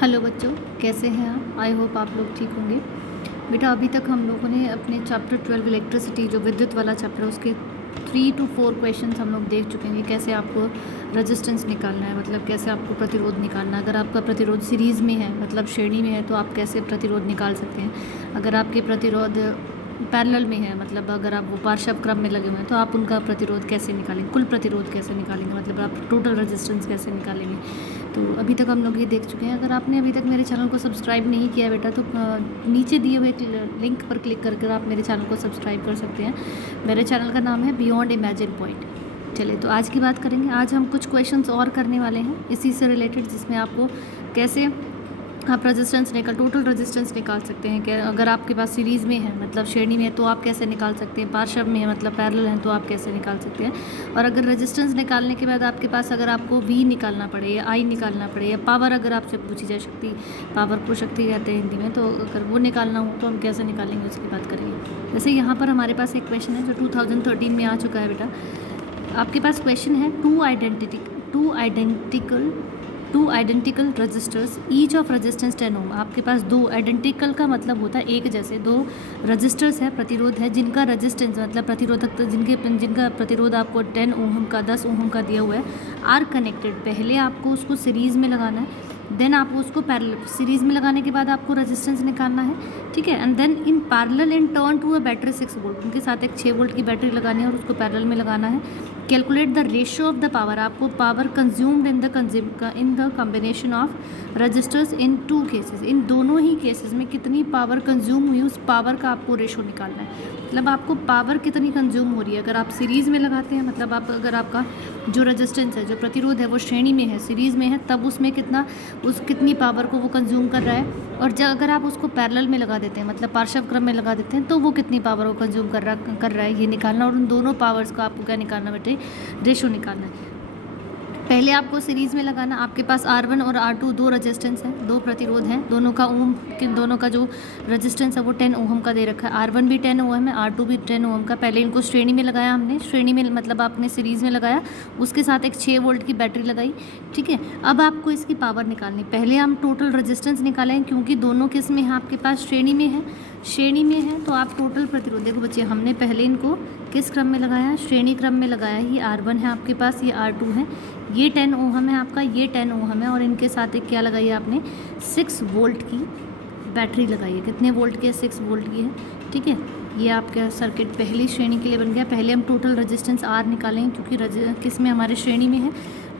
Hello बच्चों, कैसे हैं आप? आई होप आप लोग ठीक होंगे। बेटा अभी तक हम लोगों ने अपने चैप्टर 12 इलेक्ट्रिसिटी जो विद्युत वाला चैप्टर उसके 3 to 4 क्वेश्चंस हम लोग देख चुके हैं। कैसे आपको रेजिस्टेंस निकालना है, मतलब कैसे आपको प्रतिरोध निकालना है। अगर आपका प्रतिरोध सीरीज़ में है, मतलब श्रेणी में है, तो आप कैसे प्रतिरोध निकाल सकते हैं। अगर आपके प्रतिरोध पैरेलल में है, मतलब अगर आप वो पार्श्व क्रम में लगे हुए हैं, तो आप उनका प्रतिरोध कैसे निकालेंगे, कुल प्रतिरोध कैसे निकालेंगे, मतलब आप टोटल रेजिस्टेंस कैसे निकालेंगे। तो अभी तक हम लोग ये देख चुके हैं। अगर आपने अभी तक मेरे चैनल को सब्सक्राइब नहीं किया है बेटा, तो नीचे दिए हुए लिंक पर क्लिक कर आप मेरे चैनल को सब्सक्राइब कर सकते हैं। मेरे चैनल का नाम है बियॉन्ड इमेजिन पॉइंट। चलिए, तो आज की बात करेंगे। आज हम कुछ क्वेश्चंस और करने वाले हैं इसी से रिलेटेड, जिसमें आपको कैसे आप रेजिस्टेंस टोटल रेजिस्टेंस निकाल सकते हैं। कि अगर आपके पास सीरीज़ में है, मतलब श्रेणी में है, तो आप कैसे निकाल सकते हैं। पार्श्व में है, मतलब पैरेलल है, तो आप कैसे निकाल सकते हैं। और अगर रेजिस्टेंस निकालने के बाद आपके पास अगर आपको V निकालना पड़े या I निकालना पड़े या पावर अगर आपसे पूछी जाए, शक्ति, पावर को शक्ति कहते हैं हिंदी में, तो अगर वो निकालना हो तो हम कैसे निकालेंगे उसकी बात करेंगे। जैसे यहाँ पर हमारे पास एक क्वेश्चन है जो 2013 में आ चुका है बेटा। आपके पास क्वेश्चन है two identical registers each of resistance 10 ohm. आपके पास दो आइडेंटिकल का मतलब होता है एक जैसे, दो रजिस्टर्स है, प्रतिरोध है, जिनका रेजिस्टेंस मतलब प्रतिरोधक जिनका प्रतिरोध आपको 10 ओम का 10 ओम का दिया हुआ है, आर कनेक्टेड। पहले आपको उसको सीरीज़ में लगाना है, देन आपको उसको पैरेलल, सीरीज़ में लगाने के बाद आपको रेजिस्टेंस निकालना है, ठीक है। And then in parallel in turn to a battery 6 volt, उनके साथ एक 6 वोल्ट की बैटरी लगानी है और उसको पैरेलल में लगाना है। Calculate the ratio of the power, आपको power consumed in the combination of resistors in two cases, इन दोनों ही केसेस में कितनी पावर कंज्यूम हुई, उस पावर का आपको रेशियो निकालना है। मतलब आपको पावर कितनी कंज्यूम हो रही है। अगर आप सीरीज़ में लगाते हैं, मतलब आप अगर आपका जो रेजिस्टेंस है, जो प्रतिरोध है, वो श्रेणी में है, सीरीज़ में है, तब उसमें कितनी पावर को वो कंज्यूम कर रहा है। और जब अगर आप उसको पैरेलल में लगा देते हैं, मतलब पार्श्व क्रम में लगा देते हैं, तो वो कितनी पावर को कंज्यूम कर रहा है, ये निकालना। और उन दोनों पावर्स का आपको क्या निकालना बेटे, रेशियो निकालना है। पहले आपको सीरीज़ में लगाना। आपके पास R1 और R2 दो रेजिस्टेंस हैं, दो प्रतिरोध हैं, दोनों का जो रेजिस्टेंस है वो 10 ओम का दे रखा है। R1 भी 10 ओम है, R2 भी 10 ओम का। पहले इनको श्रेणी में लगाया हमने, श्रेणी में मतलब आपने सीरीज़ में लगाया, उसके साथ एक 6 वोल्ट की बैटरी लगाई, ठीक है। अब आपको इसकी पावर निकालनी। पहले हम टोटल रेजिस्टेंस निकालें, क्योंकि दोनों किस में है, आपके पास श्रेणी में है, तो आप टोटल प्रतिरोध, देखो बच्चे, हमने पहले इनको किस क्रम में लगाया, श्रेणी क्रम में लगाया। ये R1 है आपके पास, ये R2 है, ये 10 ओम है आपका, ये 10 ओम है, और इनके साथ एक क्या लगाई है आपने, 6 वोल्ट की बैटरी लगाई है। कितने वोल्ट की है, 6 वोल्ट की है, ठीक है। ये आपका सर्किट पहली श्रेणी के लिए बन गया। पहले हम टोटल रेजिस्टेंस R निकालेंगे, क्योंकि किस में, हमारे श्रेणी में है,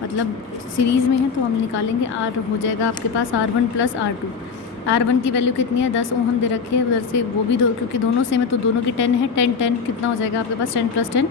मतलब सीरीज़ में है, तो हम निकालेंगे। R हो जाएगा आपके पास R1 प्लस R2। R1 की वैल्यू कितनी है, 10 ओम दे रखी है उधर से, वो भी दो, क्योंकि दोनों सेम है तो दोनों की 10 है। 10 कितना हो जाएगा आपके पास, 10 + 10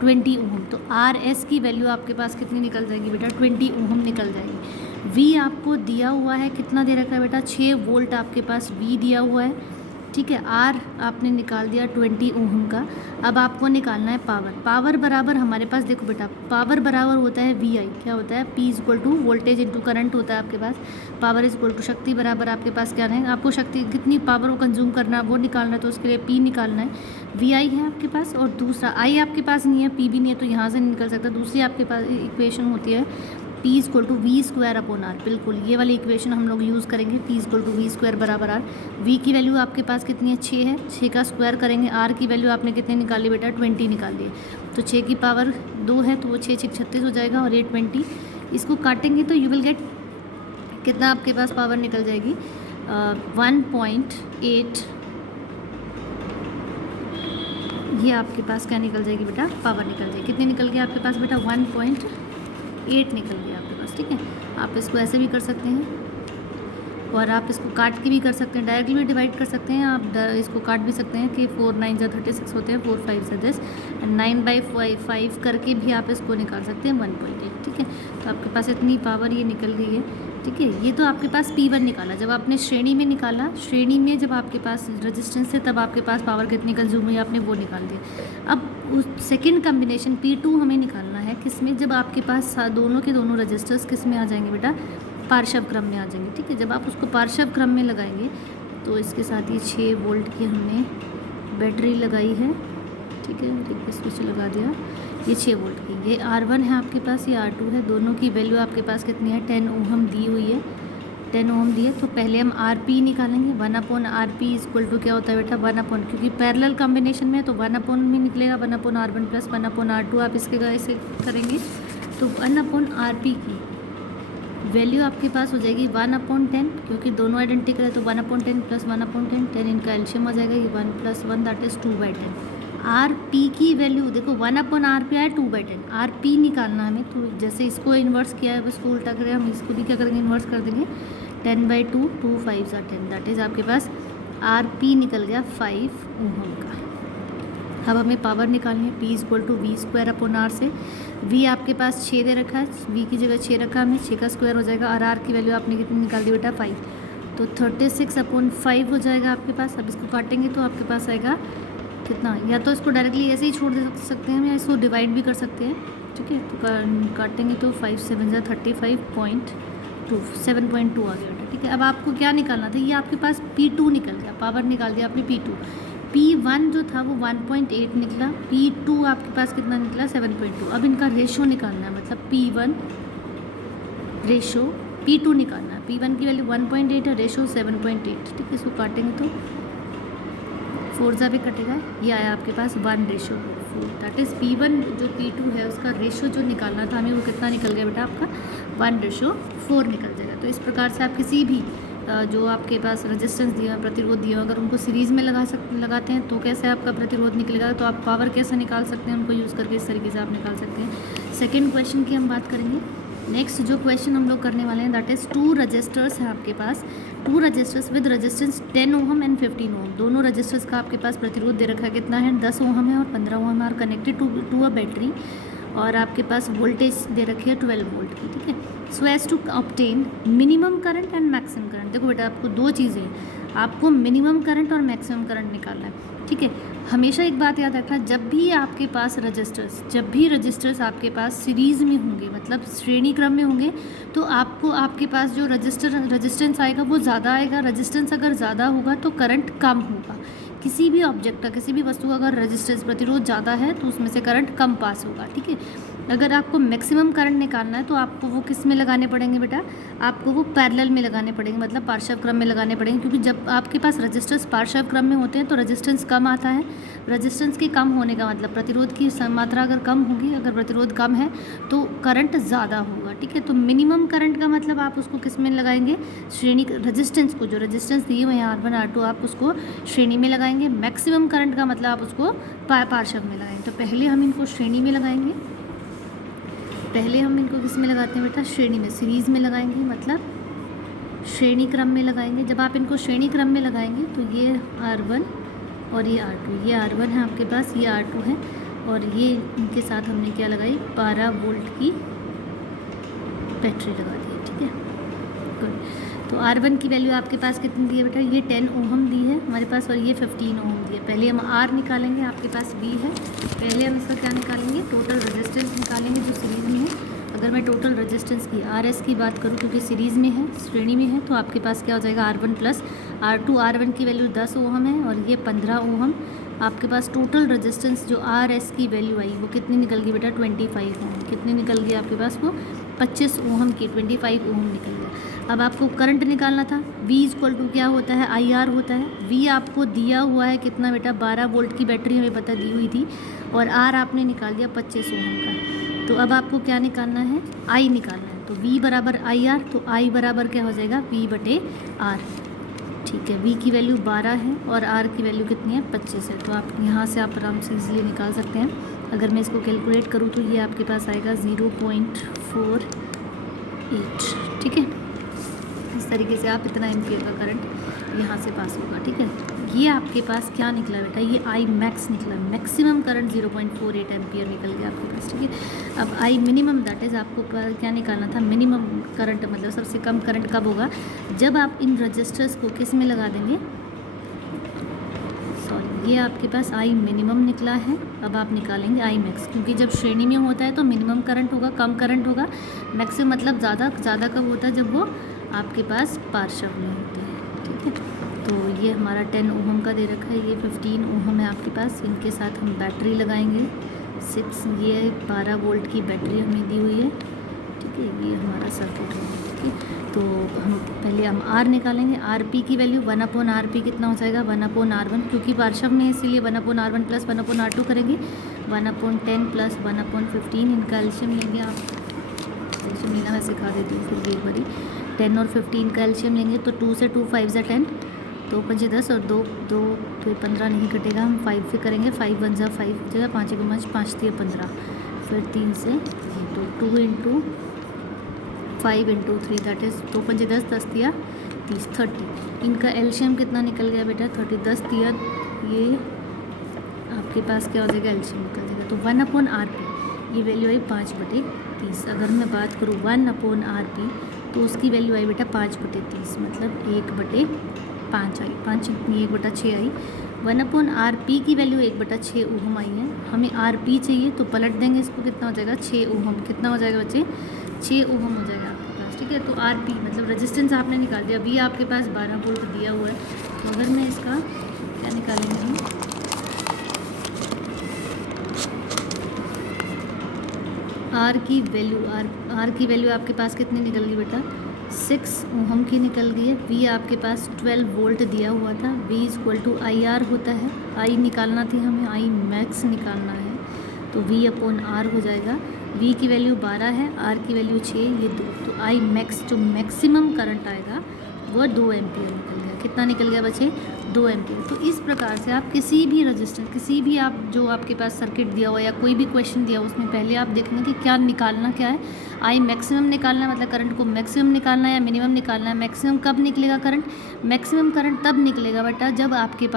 20 ओम। तो RS की वैल्यू आपके पास कितनी निकल जाएगी बेटा, 20 ओम निकल जाएगी। V आपको दिया हुआ है, कितना दे रखा है बेटा, 6 वोल्ट आपके पास V दिया हुआ है, ठीक है। R आपने निकाल दिया 20 ओम का। अब आपको निकालना है पावर बराबर हमारे पास, देखो बेटा, पावर बराबर होता है VI, क्या होता है, P = वोल्टेज इंटू करंट होता है आपके पास। पावर = शक्ति बराबर आपके पास क्या है, आपको शक्ति कितनी पावर को कंज्यूम करना है वो निकालना है, तो उसके लिए P निकालना है। VI है आपके पास, और दूसरा I आपके पास नहीं है, P भी नहीं है, तो यहाँ से निकल सकता। दूसरी आपके पास इक्वेशन होती है P = V²/R। बिल्कुल ये वाली इक्वेशन हम लोग यूज़ करेंगे, P = V² बराबर R। V की वैल्यू आपके पास कितनी है, 6 है, 6 का स्क्वायर करेंगे। R की वैल्यू आपने कितनी निकाली बेटा, 20 निकाल दी। तो 6 की पावर 2 है, तो वो 6 6 36 हो जाएगा, और ये 20। इसको काटेंगे तो यू विल गेट, कितना आपके पास पावर निकल जाएगी, 1.8। ये आपके पास क्या निकल जाएगी बेटा, पावर निकल जाएगी। कितनी निकल गई आपके पास बेटा, 1.8 निकल गया आपके पास, ठीक है। आप इसको ऐसे भी कर सकते हैं, और आप इसको काट के भी कर सकते हैं, डायरेक्टली भी डिवाइड कर सकते हैं। आप इसको काट भी सकते हैं कि 4 9 × 36 होते हैं, 4 5 × 10, 9/5 करके भी आप इसको निकाल सकते हैं, 1.8, ठीक है। तो आपके पास इतनी पावर ये निकल गई है, ठीक है। ये तो आपके पास P1 निकाला। जब आपने श्रेणी में निकाला, श्रेणी में जब आपके पास रेजिस्टेंस है, तब आपके पास पावर कितनी कंज्यूम हुई आपने वो निकाल दिया। अब उस सेकेंड कम्बिनेशन P2 हमें निकालना है, किस में, जब आपके पास दोनों के दोनों रजिस्टर्स किस में आ जाएंगे बेटा, पार्श्व क्रम में आ जाएंगे, ठीक है। जब आप उसको पार्श्व क्रम में लगाएंगे, तो इसके साथ ये 6 वोल्ट की हमने बैटरी लगाई है, ठीक है, ठीक है, स्विच लगा दिया। ये 6 वोल्ट की, ये R1 है आपके पास, ये R2 है, दोनों की वैल्यू आपके पास कितनी है, 10 ओम दी हुई है, 10 ओम दिए, तो पहले हम आर पी निकालेंगे। 1 upon R P equal to क्या होता है बेटा 1 अपॉन, क्योंकि पैरेलल कॉम्बिनेशन में है तो 1 अपॉन भी निकलेगा 1 upon R1 plus 1 upon R2 आप इसके ऐसे करेंगे। तो 1 अपॉन आर पी की वैल्यू आपके पास हो जाएगी 1 अपॉन 10, क्योंकि दोनों आइडेंटिकल है तो 1 अपॉन 10 प्लस 1 अपॉन 10 इनका एल्शियम हो जाएगा, ये 1 plus 1 that is 2/10। R P की वैल्यू देखो 1 अपॉन आर पी आया 2/10, आर पी निकालना है हमें, तो जैसे इसको इन्वर्स किया है बस उल्टा करें, हम इसको भी क्या करेंगे इन्वर्स कर देंगे। 10/2 2 5 10 दैट इज़ आपके पास आर पी निकल गया 5 ओम का। अब हमें पावर निकालनी है, P equal to V square upon R से। V आपके पास 6 दे रखा है, V की जगह 6 रखा हमें, 6 का स्क्वायर हो जाएगा, और R की वैल्यू आपने कितनी निकाल दी बेटा 5, तो 36 अपॉन 5 हो जाएगा आपके पास। अब इसको काटेंगे तो आपके पास आएगा कितना, या तो इसको डायरेक्टली ऐसे ही छोड़ दे सकते हैं या इसको डिवाइड भी कर सकते हैं, ठीक है। तो काटेंगे तो 5 7 35.2 7.2 आ गया बेटा, ठीक है। अब आपको क्या निकालना था, ये आपके पास P2 निकल गया, पावर निकाल दिया आपने P2। P1 जो था वो 1.8 निकला, P2 आपके पास कितना निकला 7.2। अब इनका रेशो निकालना है, मतलब P1 रेशो P2 निकालना है। P1 की वैल्यू 1.8 है, रेशो 7.8, ठीक है। इसको काटेंगे तो 4 जा भी कटेगा, ये आया आपके पास 1:4, दैट इज़ P1 जो P2 है उसका रेशो जो निकालना था हमें वो कितना निकल गया बेटा आपका 1:4 निकल जाएगा। तो इस प्रकार से आप किसी भी जो आपके पास रेजिस्टेंस दिया, प्रतिरोध दिया, अगर उनको सीरीज़ में लगाते हैं तो कैसे आपका प्रतिरोध निकलेगा, तो आप पावर कैसे निकाल सकते हैं, उनको यूज़ करके इस तरीके से आप निकाल सकते हैं। सेकेंड क्वेश्चन की हम बात करेंगे। नेक्स्ट जो क्वेश्चन हम लोग करने वाले हैं दैट इज़ 2 रजिस्टर्स हैं आपके पास, 2 registers with resistance 10 ohm and 15 ohm. दोनों रजिस्टर्स का आपके पास प्रतिरोध दे रखा है, कितना है 10 ओम है और 15 ओम है, और कनेक्टेड टू अ बैटरी, और आपके पास वोल्टेज दे रखी है 12 वोल्ट की, ठीक है। So as to obtain minimum current and maximum current, देखो बेटा आपको दो चीज़ें, आपको मिनिमम करंट और मैक्सिमम करंट निकालना है, ठीक है। हमेशा एक बात याद रखना, जब भी आपके पास रजिस्टर्स आपके पास सीरीज़ में होंगे, मतलब श्रेणी क्रम में होंगे, तो आपको आपके पास जो रेजिस्टेंस आएगा वो ज़्यादा आएगा। रेजिस्टेंस अगर ज़्यादा होगा तो करंट कम होगा। किसी भी ऑब्जेक्ट का, किसी भी वस्तु का अगर रेजिस्टेंस प्रतिरोध ज़्यादा है तो उसमें से करंट कम पास होगा, ठीक है। अगर आपको मैक्सिमम करंट निकालना है तो आपको वो किस में लगाने पड़ेंगे बेटा, आपको वो पैरेलल में लगाने पड़ेंगे, मतलब पार्श्व क्रम में लगाने पड़ेंगे, क्योंकि जब आपके पास रेजिस्टेंस पार्श्व क्रम में होते हैं तो रेजिस्टेंस कम आता है। रेजिस्टेंस के कम होने का मतलब प्रतिरोध की मात्रा अगर कम होगी, अगर प्रतिरोध कम है तो करंट ज़्यादा होगा, ठीक है। तो मिनिमम करंट का मतलब आप उसको किस में लगाएंगे, श्रेणी रेजिस्टेंस को, जो रेजिस्टेंस दिए हुए हैं R1 R2 आप उसको श्रेणी में लगाएंगे। मैक्सिमम करंट का मतलब आप उसको पार्श्व में लगाएंगे। तो पहले हम इनको श्रेणी में लगाएंगे, पहले हम इनको किस में लगाते हैं बेटा, श्रेणी में, सीरीज़ में लगाएंगे, मतलब श्रेणी क्रम में लगाएंगे। जब आप इनको श्रेणी क्रम में लगाएंगे तो ये R1 और ये R2, ये R1 है आपके पास, ये R2 है, और ये इनके साथ हमने क्या लगाई 12 वोल्ट की बैटरी लगा दी है, ठीक है। गुड। तो R1 की वैल्यू आपके पास कितनी दी है बेटा, ये 10 ओम दी है हमारे पास, और ये 15 ओम दी है। पहले हम R निकालेंगे, आपके पास V है, पहले हम इसका क्या निकालेंगे, टोटल रेजिस्टेंस निकालेंगे जो सीरीज़ में है। अगर मैं टोटल रेजिस्टेंस की RS की बात करूँ, क्योंकि सीरीज़ में है, श्रेणी में है, तो आपके पास क्या हो जाएगा R1 प्लस R2। R1 की वैल्यू 10 ओम है और ये 15 ओम। आपके पास टोटल रेजिस्टेंस जो RS की वैल्यू आई वो कितनी निकल गई बेटा 25 ओम। कितनी निकल गई आपके पास, वो 25 ओम की 25 ओम निकल गया। अब आपको करंट निकालना था, V इक्वल टू क्या होता है IR होता है। V आपको दिया हुआ है कितना बेटा 12 वोल्ट की बैटरी हमें पता दी हुई थी, और R आपने निकाल दिया 25 ओम का। तो अब आपको क्या निकालना है, I निकालना है। तो V बराबर IR, तो I बराबर क्या हो जाएगा V/R, ठीक है। V की वैल्यू 12 है और R की वैल्यू कितनी है 25 है। तो आप यहाँ से आप आराम से इजीली निकाल सकते हैं। अगर मैं इसको कैलकुलेट करूँ तो ये आपके पास आएगा 0.48, ठीक है। इस तरीके से आप इतना एम्पियर का करंट यहाँ से पास होगा, ठीक है। ये आपके पास क्या निकला बेटा, ये I मैक्स निकला, मैक्सिमम करंट 0.48 एम्पियर निकल गया आपके पास, ठीक है। अब I मिनिमम दैट इज़ आपको क्या निकालना था, मिनिमम करंट, मतलब सबसे कम करंट कब होगा, जब आप इन रजिस्टर्स को किस में लगा देंगे, सॉरी, ये आपके पास I मिनिमम निकला है। अब आप निकालेंगे I मैक्स, क्योंकि जब श्रेणी में होता है तो मिनिमम करंट होगा, कम करंट होगा। मैक्सिमम मतलब ज़्यादा कब होता है, जब वो आपके पास पार्श्व में होते हैं, ठीक है। तो ये हमारा 10 ओम का दे रखा है, ये 15 ओम है आपके पास। इनके साथ हम बैटरी लगाएंगे 6, ये 12 वोल्ट की बैटरी हमें दी हुई है, ठीक है। ये हमारा सर्किट है। ठीक है। तो हम R निकालेंगे। RP की वैल्यू 1/RP कितना हो जाएगा 1/R1, क्योंकि पार्शव में इसीलिए 1/R1 प्लस 1/R2 करेंगे। 1/10 प्लस 1/15 इनका एलशियम लेंगे। आप एलशियम लेना मैं सिखा देती हूँ फिर भी एक बारी। 10 और 15 का एलशियम लेंगे तो 2 से 2 5 × 10, 2 × 10 और 2 फिर 15 नहीं कटेगा, हम 5 से करेंगे। 5 × 1 = 5 हो जाएगा, 5 × 5 5 × 15, फिर 3 से तो 2 × 5 × 3 दैट इज़ 2 × 5 10, 10 × 30 30। इनका एलशियम कितना निकल गया बेटा 30, 10 × 3 ये आपके पास क्या हो जाएगा एलशियम निकल जाएगा। तो 1/RP ये वैल्यू आई 5/30। अगर मैं बात करूँ 1/RP तो उसकी वैल्यू आई बेटा 5/30, मतलब 1/5 आई। 5 नहीं 1/6 आई। 1/RP की वैल्यू 1/6 ओहम आई है। हमें RP चाहिए तो पलट देंगे इसको, कितना हो जाएगा 6 ओहम। कितना हो जाएगा बच्चे 6 ओहम हो जाएगा आपके पास, ठीक है। तो RP मतलब रेजिस्टेंस आपने निकाल दिया। V आपके पास 12 वोल्ट दिया हुआ है, तो अगर मैं इसका क्या निकालेंगे हम R की वैल्यू आपके पास कितनी निकल गई बेटा 6 ओहम की निकल गई है। V आपके पास 12 वोल्ट दिया हुआ था। V = IR होता है। I निकालना थी हमें, I मैक्स निकालना है, तो V/R हो जाएगा। V की वैल्यू 12 है, R की वैल्यू 6, ये 2, तो I मैक्स जो मैक्सिमम करंट आएगा वो 2 एम्पियर निकल गया। कितना निकल गया बच्चे 2 एम्पियर। तो इस प्रकार से आप किसी भी रजिस्टर, किसी भी आप जो आपके पास सर्किट दिया हुआ या कोई भी क्वेश्चन दिया हो उसमें पहले आप देखेंगे कि क्या निकालना क्या है। आई मैक्सिमम निकालना है, मतलब करंट को मैक्सिमम निकालना है या मिनिमम निकालना है। मैक्सिमम कब निकलेगा करंट, मैक्सिमम करंट तब निकलेगा बेटा जब आपके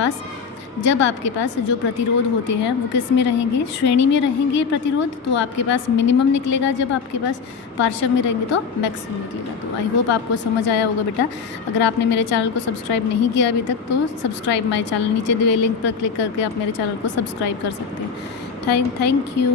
पास जो प्रतिरोध होते हैं वो किस में रहेंगे, श्रेणी में रहेंगे प्रतिरोध, तो आपके पास मिनिमम निकलेगा। जब आपके पास पार्श्व में रहेंगे तो मैक्सिमम निकलेगा। तो आई होप आपको समझ आया होगा बेटा। अगर आपने मेरे चैनल को सब्सक्राइब नहीं किया अभी तक तो सब्सक्राइब माय चैनल, नीचे दिए लिंक पर क्लिक करके आप मेरे चैनल को सब्सक्राइब कर सकते हैं। Thank you.